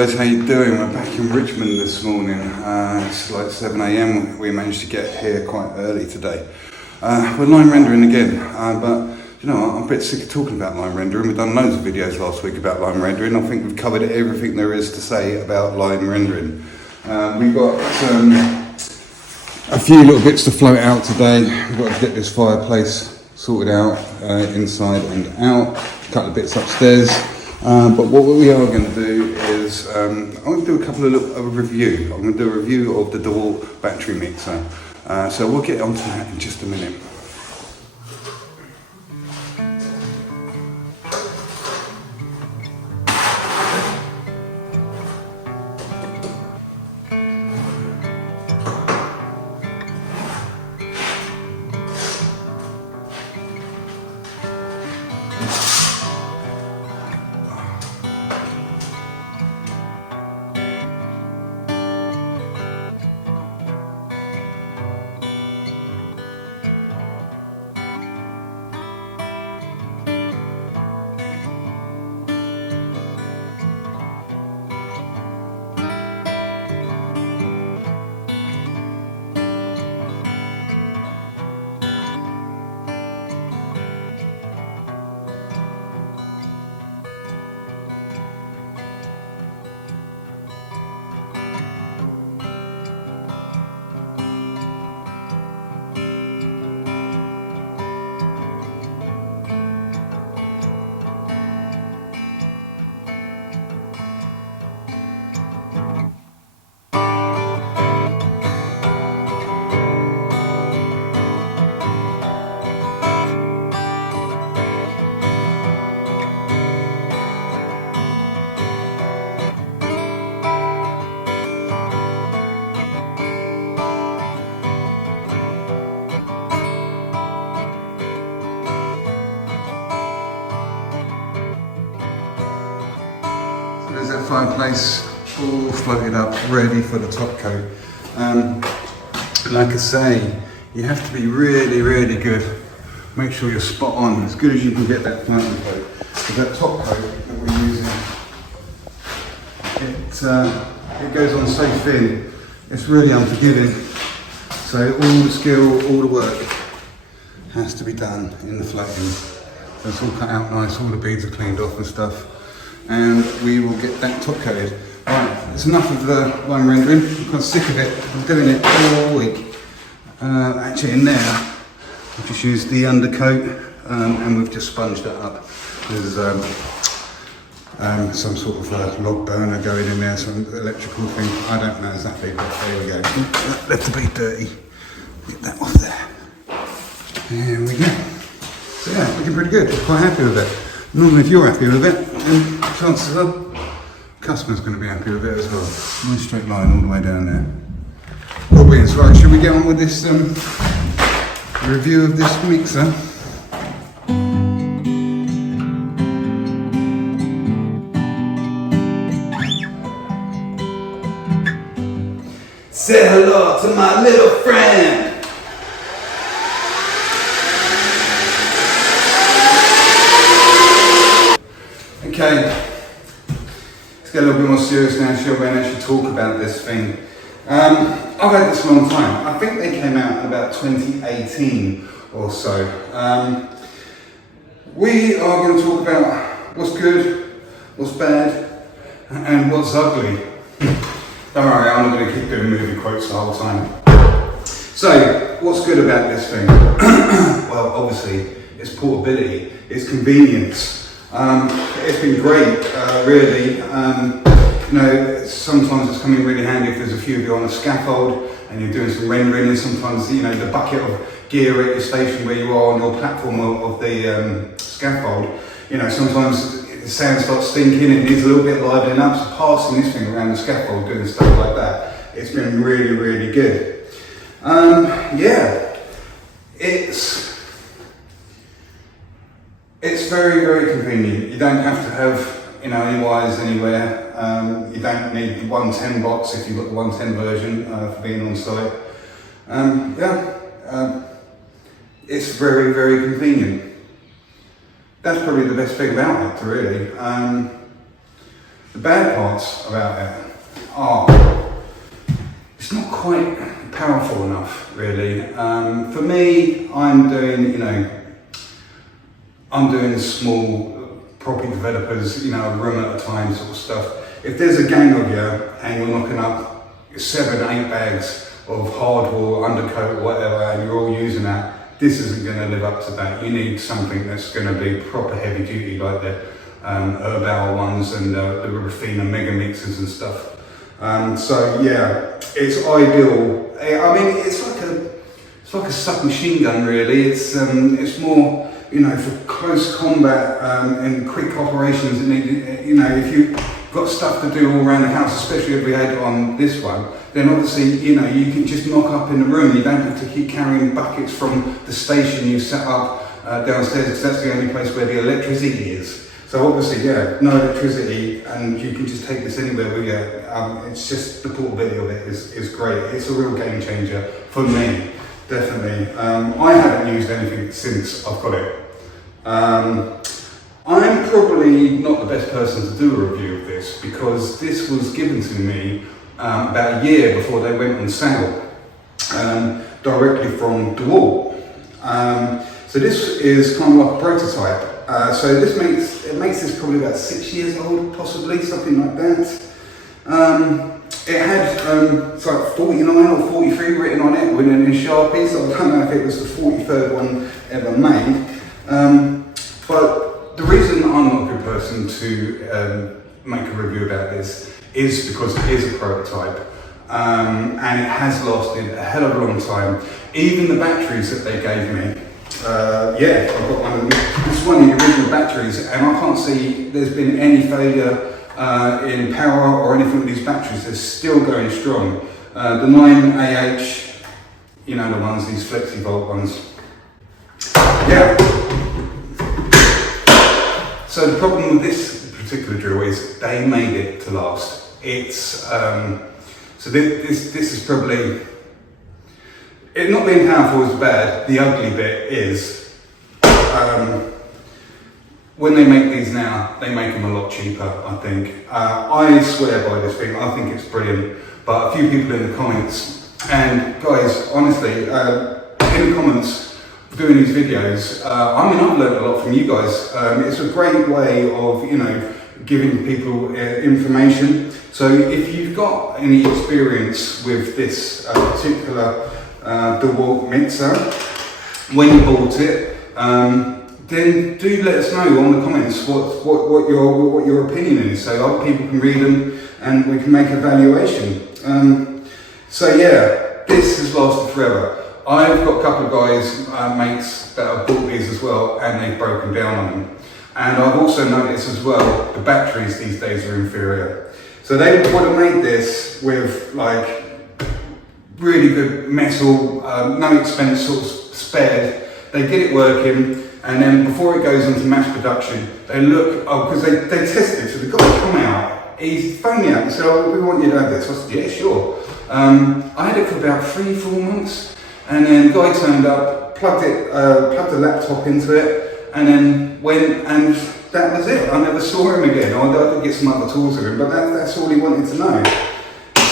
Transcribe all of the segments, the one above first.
guys, how you doing? We're back in Richmond this morning. It's like 7 AM. We managed to get here quite early today. We're line rendering again, but you know, I'm a bit sick of talking about line rendering. We've done loads of videos last week about line rendering. I think we've covered everything there is to say about line rendering. We've got a few little bits to float out today. We've got to get this fireplace sorted out inside and out, a couple of bits upstairs. But what we are going to do is, I'm going to do a couple of review. I'm going to do a review of the DEWALT battery mixer. So we'll get onto that in just a minute. There's that fireplace all floated up, ready for the top coat. Like I say, you have to be really, really good. Make sure you're spot on, as good as you can get that fountain coat. But that top coat that we're using, it goes on so thin, it's really unforgiving. So all the skill, all the work has to be done in the floating. So it's all cut out nice, all the beads are cleaned off and stuff. And we will get that top coated. Right, it's enough of the line rendering. I'm quite sick of it. I'm doing it all week. Actually in there, I've just used the undercoat and we've just sponged it up. There's some sort of log burner going in there, some electrical thing. I don't know exactly, but there we go. That left a bit dirty. Get that off there. There we go. So yeah, looking pretty good. Quite happy with it. Normally if you're happy with it, then chances are the customer's going to be happy with it as well. Nice straight line all the way down there. Cool beans. Right, should we get on with this review of this mixer? Say hello to my little friend. Okay, let's get a little bit more serious now, shall we, and actually talk about this thing. I've had this a long time. I think they came out in about 2018 or so. We are going to talk about what's good, what's bad, and what's ugly. Don't worry, I'm not going to keep doing movie quotes the whole time. So, what's good about this thing? Well, obviously, it's portability, it's convenience. It's been great, really. You know, sometimes it's coming really handy if there's a few of you on a scaffold and you're doing some rendering, and sometimes, you know, the bucket of gear at your station where you are on your platform of the scaffold, you know, sometimes the sand starts stinking, it needs a little bit livening up, so passing this thing around the scaffold, doing stuff like that, it's been really, really good. Yeah, it's very, very convenient. You don't have to have, you know, any wires anywhere. You don't need the 110 box if you've got the 110 version for being on site. It's very, very convenient. That's probably the best thing about it, really. The bad parts about it are it's not quite powerful enough, really. For me, I'm doing small property developers, a room at a time sort of stuff. If there's a gang of you and you're knocking up 7, 8 bags of hardwood, undercoat, whatever, and you're all using that, this isn't going to live up to that. You need something that's going to be proper heavy duty, like the Herbal ones and the Rafina mega mixers and stuff. So yeah, it's ideal. I mean, it's like a submachine gun, really. It's more, for close combat and quick operations. If you've got stuff to do all around the house, especially if we had on this one, then obviously, you can just knock up in the room. You don't have to keep carrying buckets from the station you set up downstairs, because that's the only place where the electricity is. So obviously, yeah, no electricity, and you can just take this anywhere with you. It's just, the portability of it is great. It's a real game changer for me, definitely. I haven't used anything since I've got it. I'm probably not the best person to do a review of this, because this was given to me about a year before they went on sale, directly from DEWALT. So this is kind of like a prototype. So this makes this probably about 6 years old, possibly, something like that. It had it's like 49 or 43 written on it, written in Sharpie, so I don't know if it was the 43rd one ever made. But the reason I'm not a good person to make a review about this is because it is a prototype, and it has lasted a hell of a long time. Even the batteries that they gave me, yeah, I've got one of them. This is one of the original batteries, and I can't see there's been any failure in power or anything with these batteries. They're still going strong. The 9AH, the ones, these FlexiVolt ones. Yeah. So the problem with this particular drill is they made it to last. It's so this is probably, it not being powerful is bad. The ugly bit is when they make these now, they make them a lot cheaper, I think. I swear by this thing. I think it's brilliant. But a few people in the comments, and guys, honestly, in the comments doing these videos, I've learned a lot from you guys. It's a great way of, giving people information. So if you've got any experience with this particular DEWALT mixer, when you bought it, then do let us know on the comments what your opinion is, so other people can read them and we can make a valuation. So yeah, this has lasted forever. I've got a couple of guys, mates, that have bought these as well, and they've broken down on them. And I've also noticed as well, the batteries these days are inferior. So they would have made this with like really good metal, no expense sort of spared. They get it working, and then before it goes into mass production, they look, because they test it, so the guy come out, he phoned me up and said, "Oh, we want you to have this." I said, "Yeah, sure." I had it for about 3-4 months, and then the guy turned up, plugged the laptop into it, and then went, and that was it. I never saw him again. I did get some other tools of him, but that's all he wanted to know.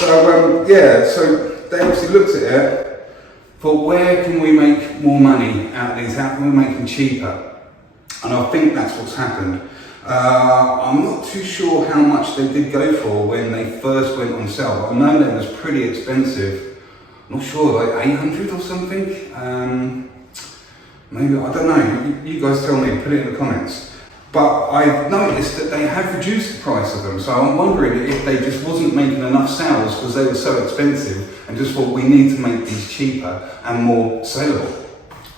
So yeah, so they obviously looked at it, thought, where can we make more money out of these? How can we make them cheaper? And I think that's what's happened. I'm not too sure how much they did go for when they first went on sale, but I know that was pretty expensive. I'm not sure, like 800 or something. Maybe, I don't know. You guys tell me, put it in the comments. But I've noticed that they have reduced the price of them, so I'm wondering if they just wasn't making enough sales because they were so expensive, and just thought, we need to make these cheaper and more saleable.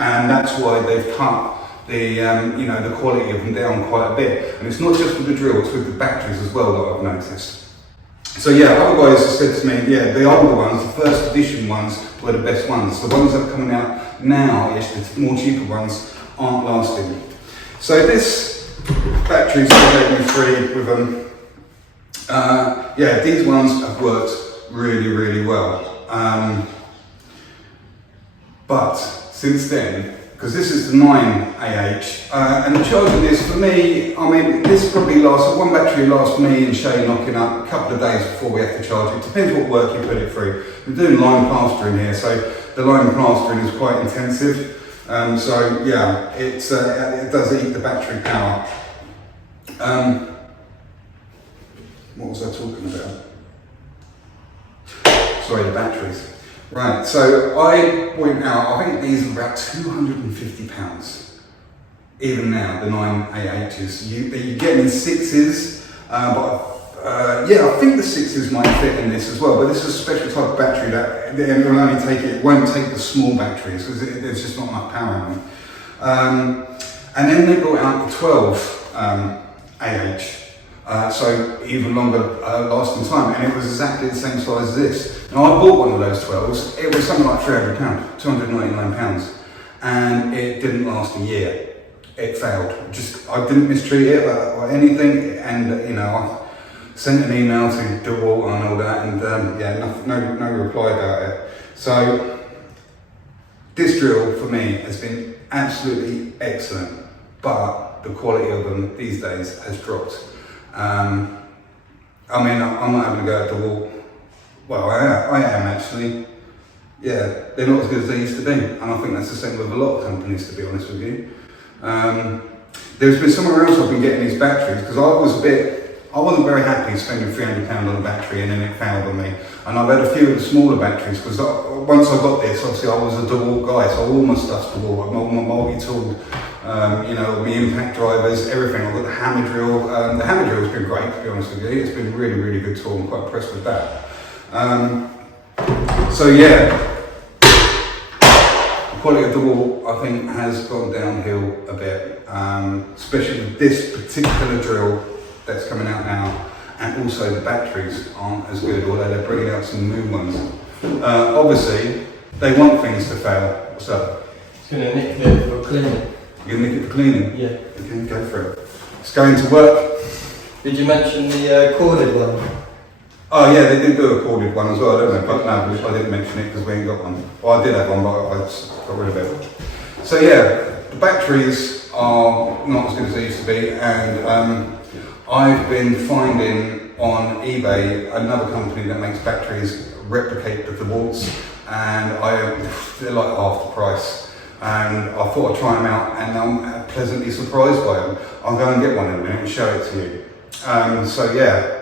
And that's why they've cut the the quality of them down quite a bit. And it's not just with the drill, it's with the batteries as well that I've noticed. So yeah, other guys have said to me, yeah, the older ones, the first edition ones, were the best ones. The ones that are coming out now, the more cheaper ones, aren't lasting. So this batteries are free with them. Yeah, these ones have worked really, really well. But since then, because because this is the 9AH, and the charging this for me, I mean, this probably lasts, one battery lasts me and Shay knocking up a couple of days before we have to charge it. Depends what work you put it through. We're doing lime plastering here, so the lime plastering is quite intensive. So yeah, it does eat the battery power. What was I talking about? Sorry, the batteries. Right, so I went out, I think these are about £250. Even now, the 9AHs. You get them in 6s, but yeah, I think the 6s might fit in this as well, but this is a special type of battery that it will only take it won't take the small batteries because there's just not enough power in them. And then they brought out the 12 AH, so even longer lasting time, and it was exactly the same size as this. Now I bought one of those 12s, it was something like £300, £299, and it didn't last a year. It failed. I didn't mistreat it or anything, and you know, I sent an email to DEWALT and all that, and yeah, no reply about it. So this drill for me has been absolutely excellent, but the quality of them these days has dropped. I mean, I'm not having to go at DEWALT. Well, I am actually. Yeah, they're not as good as they used to be, and I think that's the same with a lot of companies, to be honest with you. There's been somewhere else I've been getting these batteries because I wasn't very happy spending £300 on a battery and then it failed on me. And I've had a few of the smaller batteries because once I got this, obviously I was a DEWALT guy, so all my stuff's DEWALT. I'm all my multi-tooled, you know, my impact drivers, everything. I've got the hammer drill. The hammer drill's been great, to be honest with you. It's been a really, really good tool. I'm quite impressed with that. So yeah. The quality of DEWALT, I think, has gone downhill a bit, especially with this particular drill that's coming out now, and also the batteries aren't as good, although they're bringing out some new ones. Obviously, they want things to fail. What's up? It's going to nick it for cleaning. You're going to nick it for cleaning? Yeah. Okay, go for it. It's going to work. Did you mention the corded one? Oh yeah, they did do a corded one as well, don't they? But no, I didn't mention it because we ain't got one. Well, I did have one, but I just got rid of it. So yeah, the batteries are not as good as they used to be, and I've been finding on eBay another company that makes batteries replicate the DEWALTs, and they're like half the price. And I thought I'd try them out, and I'm pleasantly surprised by them. I'll go and get one in a minute and show it to you. So yeah.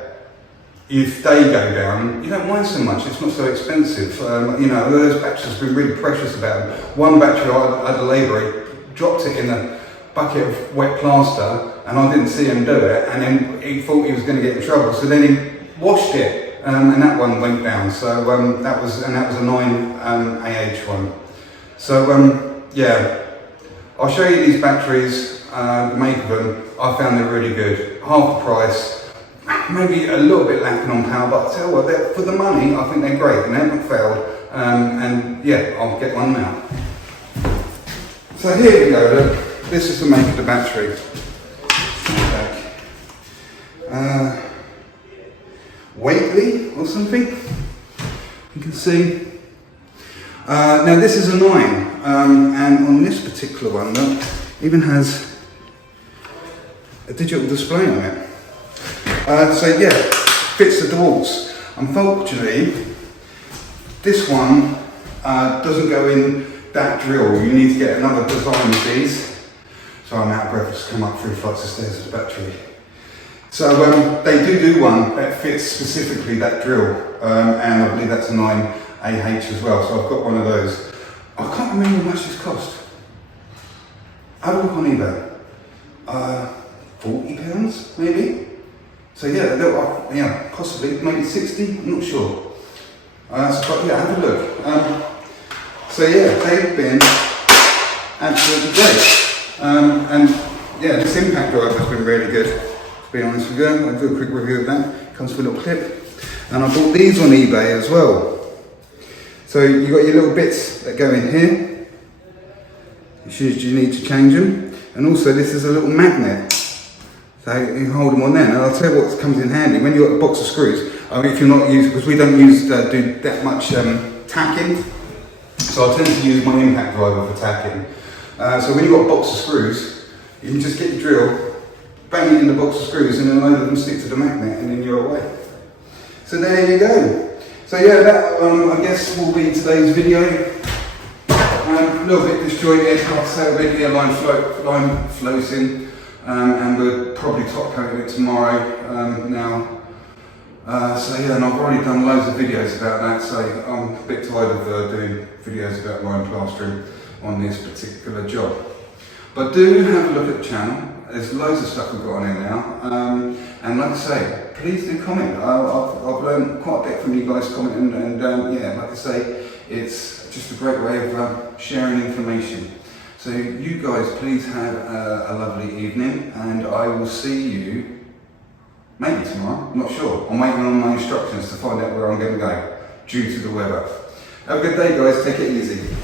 If they go down, you don't mind so much, it's not so expensive. You know, those batteries have been really precious about them. One battery I had a labourer, dropped it in a bucket of wet plaster, and I didn't see him do it, and then he thought he was going to get in trouble, so then he washed it, and that one went down. So that was a 9AH one. So yeah, I'll show you these batteries, the make of them. I found they're really good, half the price. Maybe a little bit lacking on power, but I tell you what, for the money, I think they're great, and they haven't failed. And yeah, I'll get one now. So here we go, look. This is the make of the battery. Whately or something, you can see. Now this is a 9, and on this particular one, look, even has a digital display on it. So yeah, fits the DEWALTs. Unfortunately, this one doesn't go in that drill. You need to get another design of these. So I'm out of breath, just come up 3 flights of stairs with the battery. So they do one that fits specifically that drill, and I believe that's a 9AH as well. So I've got one of those. I can't remember how much this cost. Have a look on eBay. £40 maybe. So yeah, possibly, maybe 60, I'm not sure. So yeah, have a look. So yeah, they've been absolutely great. And yeah, this impact driver has been really good, to be honest with you. I'll do a quick review of that. It comes with a little clip. And I bought these on eBay as well. So you've got your little bits that go in here, should you need to change them. And also this is a little magnet. So you can hold them on there. Now I'll tell you what comes in handy. When you've got a box of screws, if you're not using, because we don't do that much tacking, so I tend to use my impact driver for tacking. So when you've got a box of screws, you can just get your drill, bang it in the box of screws, and then a load of them stick to the magnet, and then you're away. So there you go. So yeah, that I guess will be today's video. A little bit disjointed, like I say, a bit line floating, and we'll probably top coat it tomorrow now. So yeah, and I've already done loads of videos about that, so I'm a bit tired of doing videos about line plastering on this particular job. But do have a look at the channel. There's loads of stuff we've got on here now, and like I say, please do comment. I've learned quite a bit from you guys commenting, and yeah, like I say, it's just a great way of sharing information. So you guys, please have a lovely evening, and I will see you maybe tomorrow. I'm not sure. I'm waiting on my instructions to find out where I'm going to go due to the weather. Have a good day, guys. Take it easy.